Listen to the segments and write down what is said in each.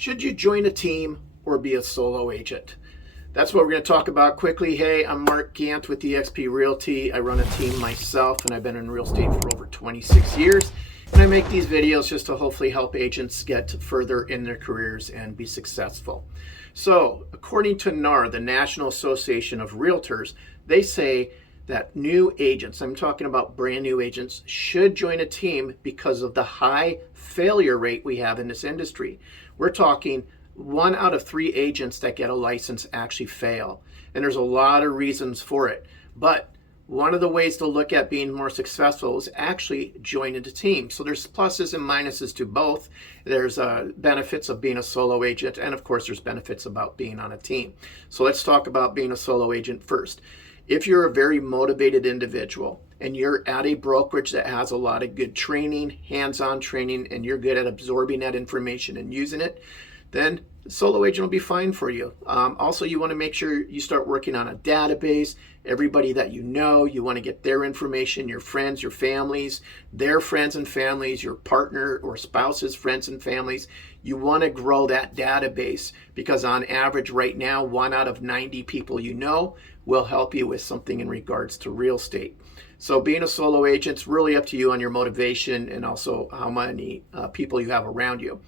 Should you join a team or be a solo agent? That's what we're going to talk about quickly. Hey, I'm Mark Gant with eXp Realty. I run a team myself, and I've been in real estate for over 26 years. And I make these videos just to hopefully help agents get further in their careers and be successful. So, according to NAR, the National Association of Realtors, they say that new agents, I'm talking about brand new agents, should join a team because of the high failure rate we have in this industry. We're talking 1 out of 3 agents that get a license actually fail. And there's a lot of reasons for it. But one of the ways to look at being more successful is actually joining a team. So there's pluses and minuses to both. There's benefits of being a solo agent, and of course there's benefits about being on a team. So let's talk about being a solo agent first. If you're a very motivated individual and you're at a brokerage that has a lot of good training, hands-on training, and you're good at absorbing that information and using it, then the solo agent will be fine for you. Also, you want to make sure you start working on a database. Everybody that you know, you want to get their information, your friends, your families, their friends and families, your partner or spouse's friends and families. You want to grow that database because on average right now, 1 out of 90 people you know will help you with something in regards to real estate. So being a solo agent's really up to you on your motivation and also how many people you have around you.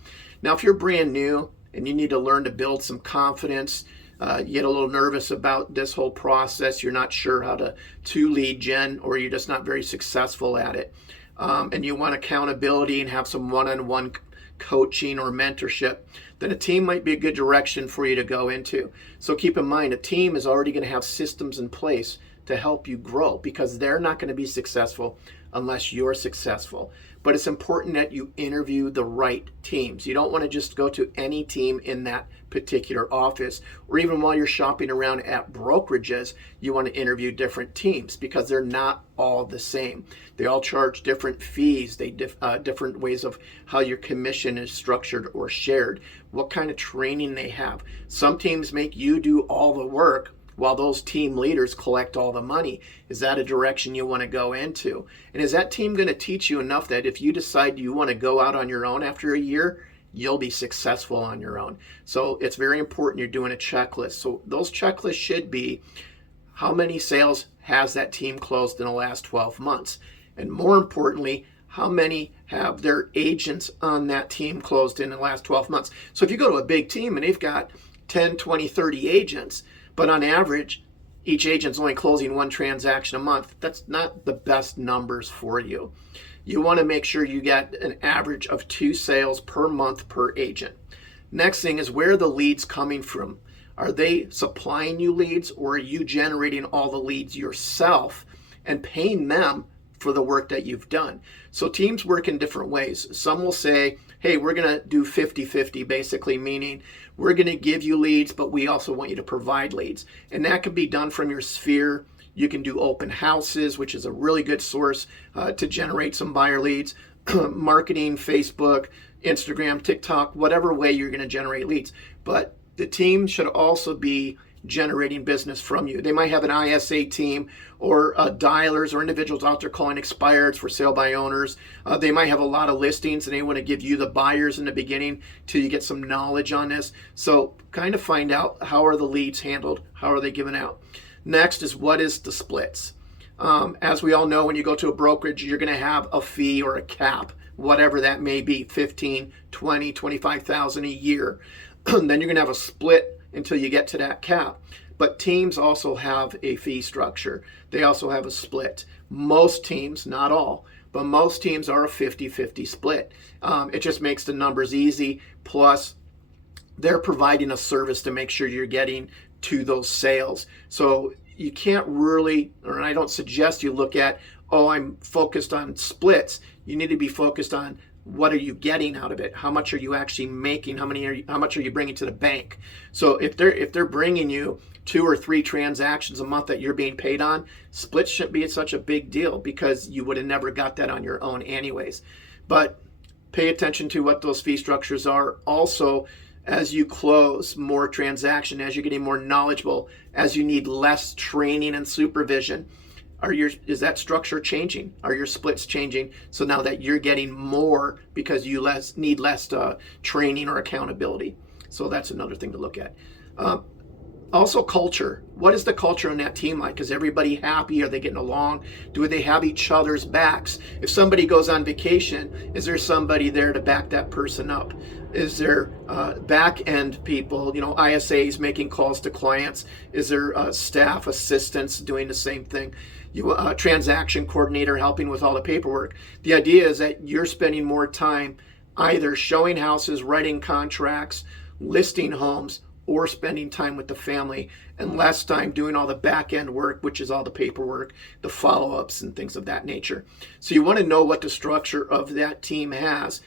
Now, if you're brand new and you need to learn to build some confidence, you get a little nervous about this whole process, you're not sure how to lead gen, or you're just not very successful at it, and you want accountability and have some one-on-one coaching or mentorship, then a team might be a good direction for you to go into. So keep in mind, a team is already going to have systems in place to help you grow because they're not going to be successful unless you're successful. But it's important that you interview the right teams. You don't want to just go to any team in that particular office, or even while you're shopping around at brokerages, you want to interview different teams because they're not all the same. They all charge different fees, different ways of how your commission is structured or shared, what kind of training they have. Some teams make you do all the work while those team leaders collect all the money. Is that a direction you want to go into? And is that team going to teach you enough that if you decide you want to go out on your own after a year, you'll be successful on your own? So it's very important you're doing a checklist. So those checklists should be, how many sales has that team closed in the last 12 months? And more importantly, how many have their agents on that team closed in the last 12 months? So if you go to a big team and they've got 10, 20, 30 agents, but on average, each agent's only closing 1 transaction a month, that's not the best numbers for you. You want to make sure you get an average of 2 sales per month per agent. Next thing is, where are the leads coming from? Are they supplying you leads, or are you generating all the leads yourself and paying them for the work that you've done? So teams work in different ways. Some will say, hey, we're going to do 50-50, basically meaning we're going to give you leads, but we also want you to provide leads. And that can be done from your sphere. You can do open houses, which is a really good source to generate some buyer leads. Marketing, Facebook, Instagram, TikTok, whatever way you're going to generate leads. But the team should also be generating business from you. They might have an ISA team or dialers or individuals out there calling expireds for sale by owners. They might have a lot of listings and they want to give you the buyers in the beginning till you get some knowledge on this. So kind of find out, how are the leads handled? How are they given out? Next is, what is the splits? As we all know, when you go to a brokerage, you're going to have a fee or a cap, whatever that may be, 15, 20, 25,000 a year. Then you're going to have a split until you get to that cap. But teams also have a fee structure. They also have a split. Most teams, not all, but most teams are a 50-50 split. It just makes the numbers easy. Plus, they're providing a service to make sure you're getting to those sales. So you can't really, or I don't suggest you look at, oh, I'm focused on splits. You need to be focused on, what are you getting out of it? How much are you actually making? How much are you bringing to the bank? So if they're bringing you 2 or 3 transactions a month that you're being paid on, splits shouldn't be such a big deal because you would have never got that on your own anyways. But pay attention to what those fee structures are. Also, as you close more transaction, as you're getting more knowledgeable, as you need less training and supervision, Is that structure changing? Are your splits changing so now that you're getting more because you need less training or accountability? So that's another thing to look at. Also, culture. What is the culture in that team like? Is everybody happy? Are they getting along? Do they have each other's backs? If somebody goes on vacation, is there somebody there to back that person up? Is there back end people, ISAs making calls to clients? Is there staff assistants doing the same thing? Transaction coordinator helping with all the paperwork. The idea is that you're spending more time either showing houses, writing contracts, listing homes, or spending time with the family, and less time doing all the back end work, which is all the paperwork, the follow-ups and things of that nature. So you want to know what the structure of that team has,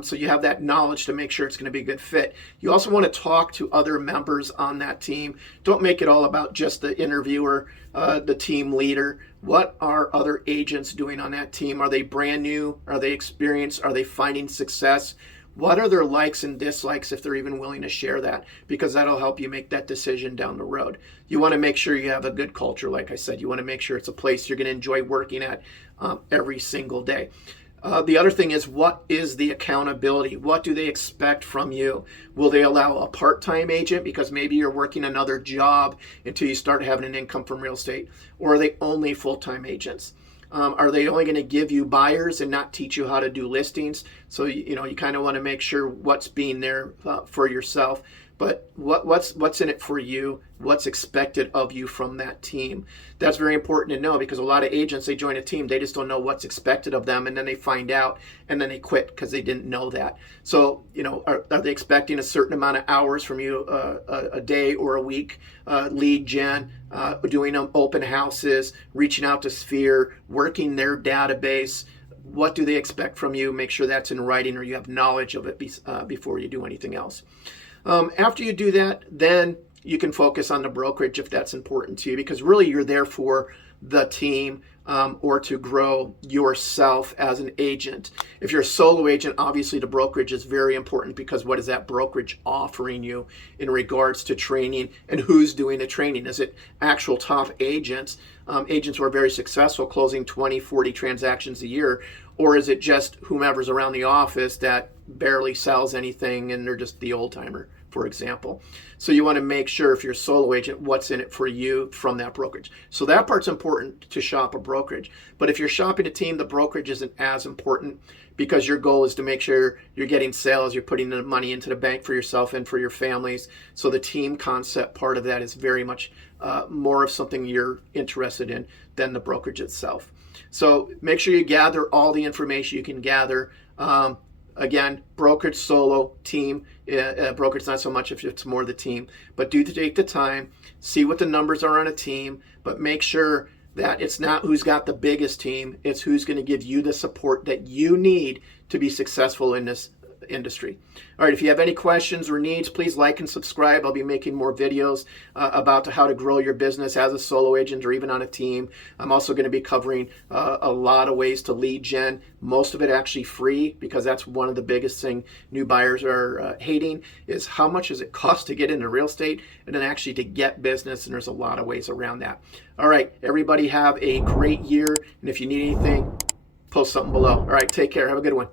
so you have that knowledge to make sure it's going to be a good fit. You also want to talk to other members on that team. Don't make it all about just the interviewer, the team leader. What are other agents doing on that team? Are they brand new? Are they experienced? Are they finding success? What are their likes and dislikes, if they're even willing to share that? Because that'll help you make that decision down the road. You want to make sure you have a good culture. Like I said, you want to make sure it's a place you're going to enjoy working at every single day. The other thing is, what is the accountability? What do they expect from you? Will they allow a part-time agent because maybe you're working another job until you start having an income from real estate? Or are they only full-time agents? Are they only going to give you buyers and not teach you how to do listings? So you kind of want to make sure what's being there for yourself. But what's in it for you? What's expected of you from that team? That's very important to know, because a lot of agents, they join a team, they just don't know what's expected of them, and then they find out and then they quit because they didn't know that. So are they expecting a certain amount of hours from you a day or a week? Lead gen, doing open houses, reaching out to Sphere, working their database. What do they expect from you? Make sure that's in writing, or you have knowledge of it before you do anything else. After you do that, then you can focus on the brokerage if that's important to you, because really you're there for the team or to grow yourself as an agent. If you're a solo agent, obviously the brokerage is very important, because what is that brokerage offering you in regards to training, and who's doing the training? Is it actual top agents, agents who are very successful closing 20, 40 transactions a year? Or is it just whomever's around the office that barely sells anything and they're just the old timer, for example? So you want to make sure, if you're a solo agent, what's in it for you from that brokerage. So that part's important to shop a brokerage. But if you're shopping a team, the brokerage isn't as important, because your goal is to make sure you're getting sales, you're putting the money into the bank for yourself and for your families. So the team concept part of that is very much more of something you're interested in than the brokerage itself. So make sure you gather all the information you can gather. Again, brokerage, solo, team. Brokerage not so much if it's more the team, but do take the time, see what the numbers are on a team, but make sure that it's not who's got the biggest team, it's who's going to give you the support that you need to be successful in this industry. All right, if you have any questions or needs, please like and subscribe. I'll be making more videos about how to grow your business as a solo agent or even on a team. I'm also going to be covering a lot of ways to lead gen, most of it actually free, because that's one of the biggest thing new buyers are hating, is how much does it cost to get into real estate and then actually to get business, and there's a lot of ways around that. All right, everybody have a great year, and if you need anything, post something below. All right, take care. Have a good one.